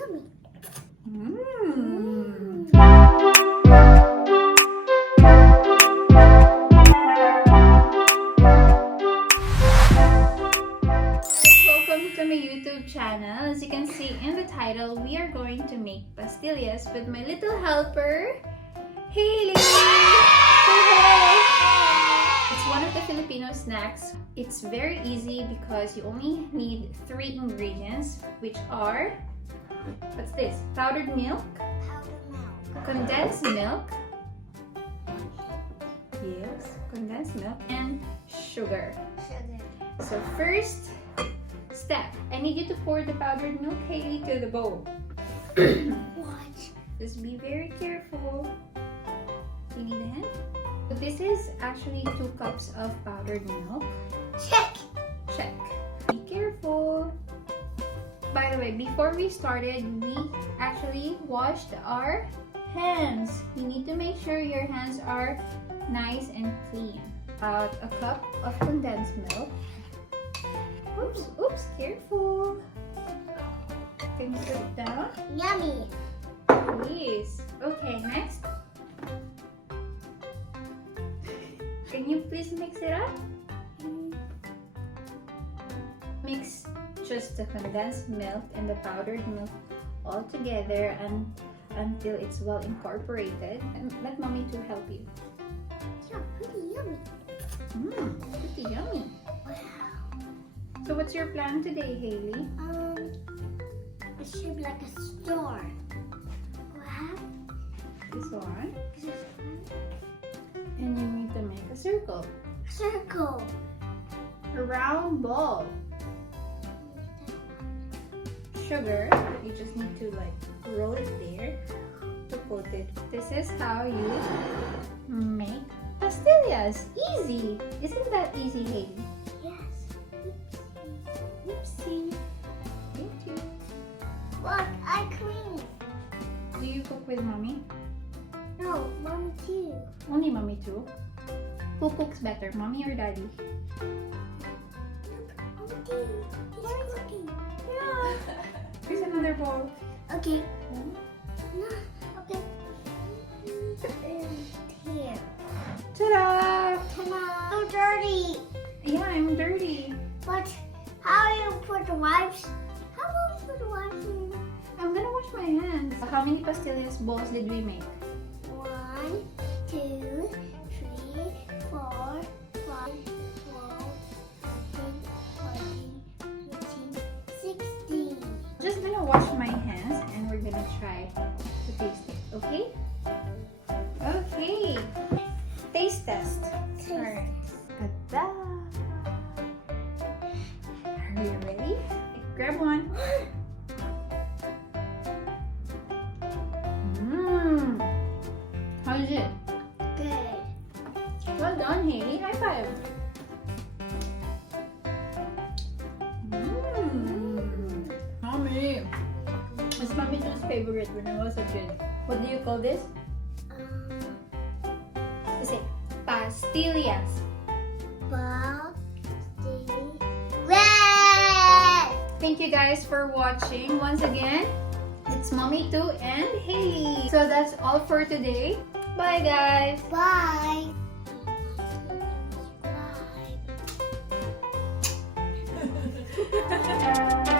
Yummy. Welcome to my YouTube channel. As you can see in the title, we are going to make pastillas with my little helper, Hailey. It's one of the Filipino snacks. It's very easy because you only need 3 ingredients, which are, what's this? Powdered milk, condensed milk, yes, condensed milk, and sugar. So first step, I need you to pour the powdered milk, Hailey, to the bowl. Watch. Just be very careful. You need a hand? So this is actually 2 cups of powdered milk. Check. Check. Be careful. By the way, before we started, we actually washed our hands. You need to make sure your hands are nice and clean. About a cup of condensed milk. Oops, careful. Can you put it down? Yummy. Please. Okay, next. Can you please mix it up? Mix just the condensed milk and the powdered milk all together until it's well incorporated. And let mommy to help you. Yeah, pretty yummy. Pretty yummy. Wow. So what's your plan today, Hailey? It should be like a store. Wow. This one. And you need to make a circle. Circle. A round ball. Sugar, you just need to like roll it there to put it. This is how you make pastillas. Easy. Isn't that easy, Hailey? Yes. Oopsie. Thank you. Look, I clean. Do you cook with mommy? No, Mommy too. Only mommy too. Who cooks better, mommy or daddy? Mommy too. He's cooking. Yeah. Here's another bowl. Okay. No. Okay. And here. Ta-da! Ta-da! So dirty. Yeah, I'm dirty. But how do you put the wipes? How do you put the wipes in? I'm gonna wash my hands. How many pastillas balls did we make? 1, 2, 3, 4, 5, 12, 13, 14, 15, 16. Just gonna wash my hands and we're gonna try to taste it, okay? Okay. Taste test. Alright. Ta-da! Are you ready? Grab one. How's it? Good. Well done, Hailey. High five. Mommy. It's Mommy Jo's favorite when I was a kid. What do you call this? Is it pastillas? Thank you guys for watching. Once again, it's Mommy Too and Hailey. So that's all for today. Bye guys. Bye. Bye.